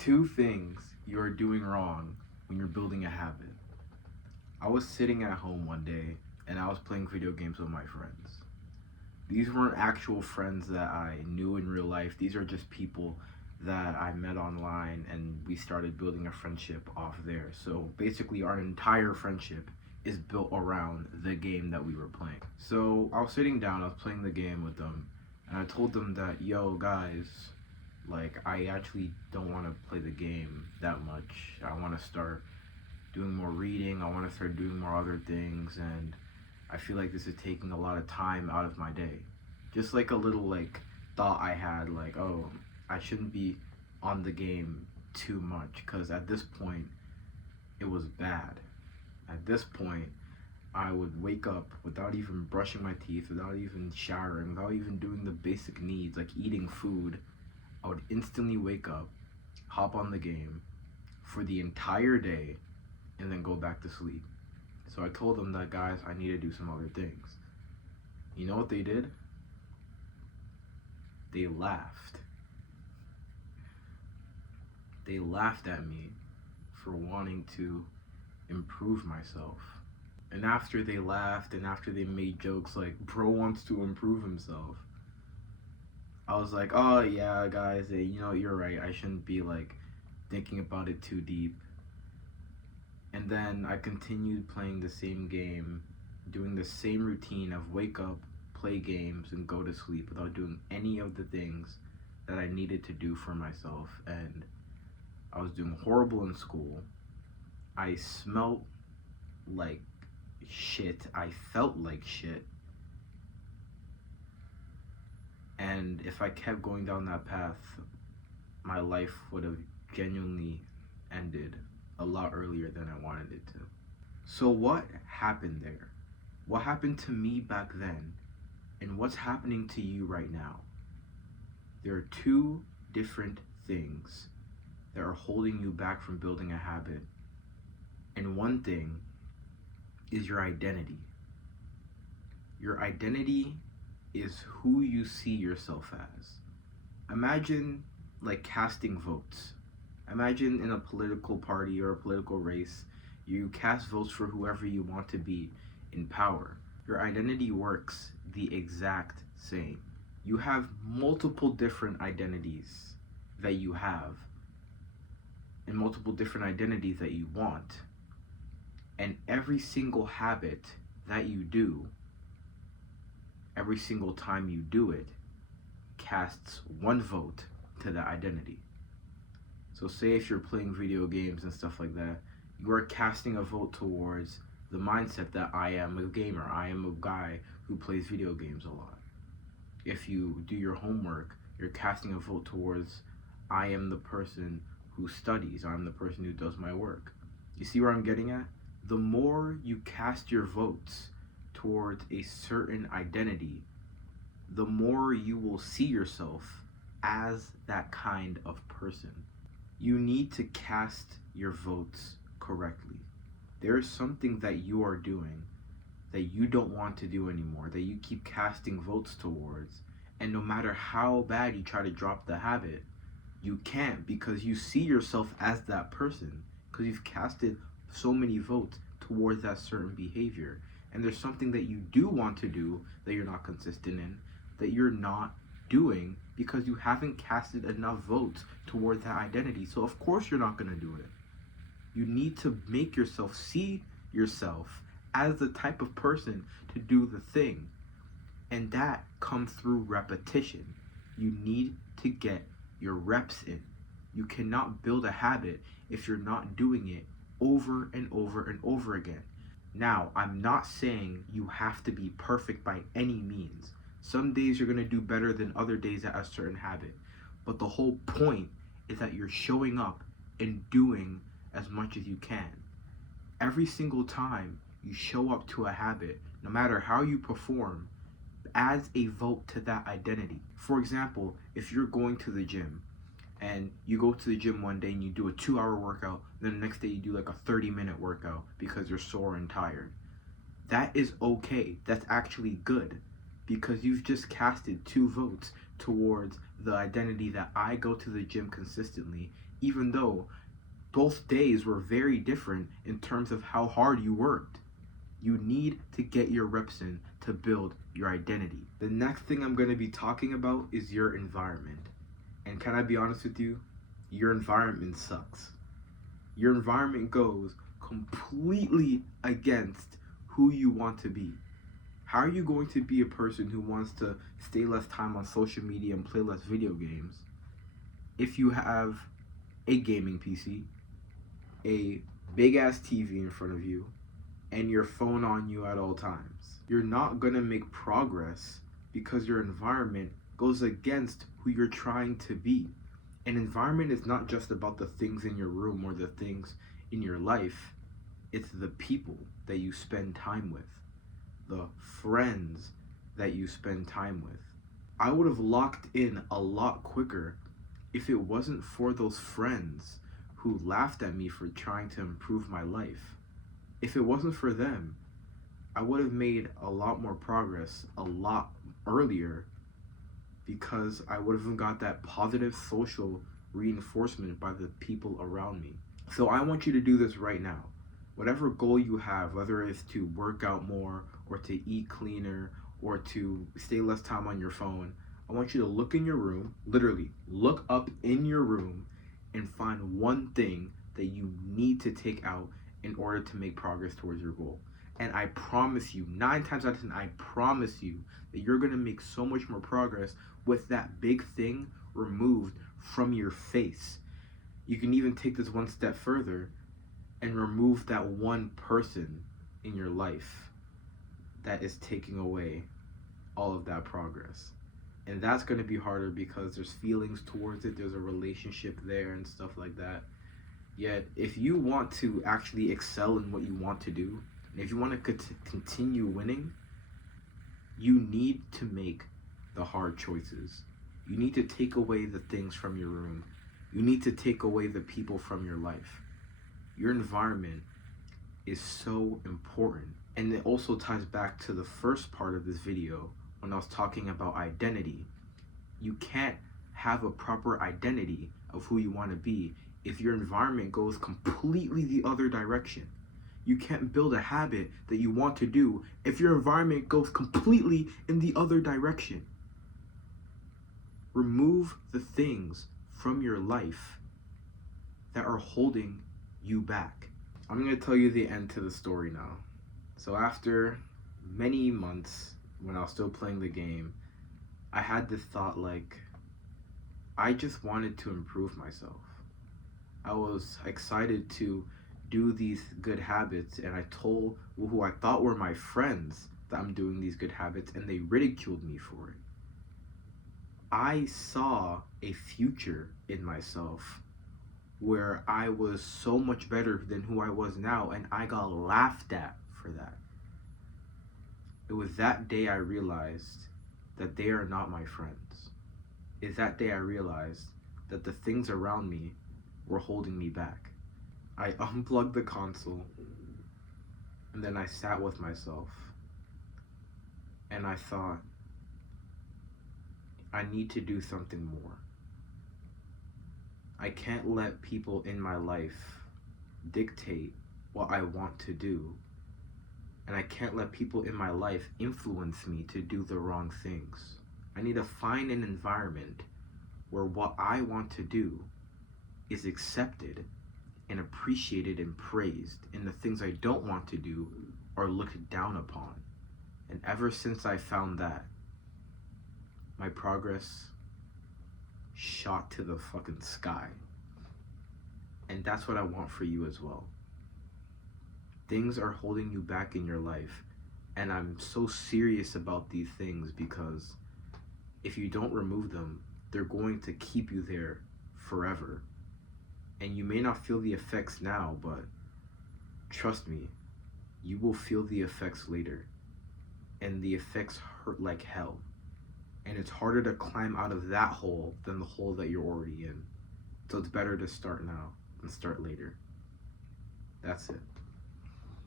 Two things you are doing wrong when you're building a habit. I was sitting at home one day and I was playing video games with my friends. These weren't actual friends that I knew in real life. These are just people that I met online and we started building a friendship off there. So basically, our entire friendship is built around the game that we were playing. So I was sitting down, I was playing the game with them, and I told them that, yo, guys, like, I actually don't want to play the game that much. I want to start doing more reading, I want to start doing more other things, and I feel like this is taking a lot of time out of my day. Just like a little like thought I had, like, oh, I shouldn't be on the game too much because at this point it was bad. At this point, I would wake up without even brushing my teeth, without even showering, without even doing the basic needs like eating food. I would instantly wake up, hop on the game for the entire day, and then go back to sleep. So I told them that, guys, I need to do some other things. You know what they did? They laughed. They laughed at me for wanting to improve myself. And after they laughed and after they made jokes like, bro wants to improve himself, I was like, oh yeah, guys, you're right. I shouldn't be like thinking about it too deep. And then I continued playing the same game, doing the same routine of wake up, play games, and go to sleep without doing any of the things that I needed to do for myself. And I was doing horrible in school. I smelled like shit. I felt like shit. And if I kept going down that path, my life would have genuinely ended a lot earlier than I wanted it to. So, what happened there? What happened to me back then? And what's happening to you right now? There are two different things that are holding you back from building a habit. And one thing is your identity. Your identity is who you see yourself as. Imagine like casting votes. Imagine in a political party or a political race, you cast votes for whoever you want to be in power. Your identity works the exact same. You have multiple different identities that you have, and multiple different identities that you want. And every single habit that you do, every single time you do it, casts one vote to that identity. So say if you're playing video games and stuff like that, you are casting a vote towards the mindset that I am a gamer, I am a guy who plays video games a lot. If you do your homework, you're casting a vote towards I am the person who studies, I'm the person who does my work. You see where I'm getting at? The more you cast your votes towards a certain identity, the more you will see yourself as that kind of person. You need to cast your votes correctly. There is something that you are doing that you don't want to do anymore, that you keep casting votes towards, and no matter how bad you try to drop the habit, you can't because you see yourself as that person because you've casted so many votes towards that certain behavior. And there's something that you do want to do that you're not consistent in, that you're not doing because you haven't casted enough votes towards that identity. So of course you're not going to do it. You need to make yourself see yourself as the type of person to do the thing. And that comes through repetition. You need to get your reps in. You cannot build a habit if you're not doing it over and over and over again. Now, I'm not saying you have to be perfect by any means. Some days you're going to do better than other days at a certain habit. But the whole point is that you're showing up and doing as much as you can. Every single time you show up to a habit, no matter how you perform, adds a vote to that identity. For example, if you're going to the gym and you go to the gym one day and you do a 2-hour workout, then the next day you do like a 30-minute workout because you're sore and tired. That is okay. That's actually good because you've just casted two votes towards the identity that I go to the gym consistently even though both days were very different in terms of how hard you worked. You need to get your reps in to build your identity. The next thing I'm going to be talking about is your environment. And can I be honest with you? Your environment sucks. Your environment goes completely against who you want to be. How are you going to be a person who wants to stay less time on social media and play less video games if you have a gaming PC, a big ass TV in front of you, and your phone on you at all times? You're not gonna make progress because your environment goes against who you're trying to be. An environment is not just about the things in your room or the things in your life, it's the people that you spend time with, the friends that you spend time with. I would have locked in a lot quicker if it wasn't for those friends who laughed at me for trying to improve my life. If it wasn't for them, I would have made a lot more progress a lot earlier because I would have got that positive social reinforcement by the people around me. So I want you to do this right now. Whatever goal you have, whether it's to work out more or to eat cleaner or to stay less time on your phone, I want you to look in your room, literally look up in your room and find one thing that you need to take out in order to make progress towards your goal. And I promise you, 9 times out of 10, I promise you that you're gonna make so much more progress with that big thing removed from your face. You can even take this one step further and remove that one person in your life that is taking away all of that progress. And that's going to be harder because there's feelings towards it, there's a relationship there and stuff like that. Yet, if you want to actually excel in what you want to do, and if you want to continue winning, you need to make the hard choices. You need to take away the things from your room. You need to take away the people from your life. Your environment is so important. And it also ties back to the first part of this video when I was talking about identity. You can't have a proper identity of who you want to be if your environment goes completely the other direction. You can't build a habit that you want to do if your environment goes completely in the other direction. Remove the things from your life that are holding you back. I'm going to tell you the end to the story now. So after many months, when I was still playing the game, I had this thought like, I just wanted to improve myself. I was excited to do these good habits, and I told who I thought were my friends that I'm doing these good habits, and they ridiculed me for it. I saw a future in myself where I was so much better than who I was now, and I got laughed at for that. It was that day I realized that they are not my friends. It's that day I realized that the things around me were holding me back. I unplugged the console, and then I sat with myself, and I thought, I need to do something more. I can't let people in my life dictate what I want to do, and I can't let people in my life influence me to do the wrong things. I need to find an environment where what I want to do is accepted and appreciated and praised, and the things I don't want to do are looked down upon. And ever since I found that, my progress shot to the fucking sky. And that's what I want for you as well. Things are holding you back in your life, and I'm so serious about these things because if you don't remove them, they're going to keep you there forever. And you may not feel the effects now, but trust me, you will feel the effects later. And the effects hurt like hell. And it's harder to climb out of that hole than the hole that you're already in. So it's better to start now than start later. That's it.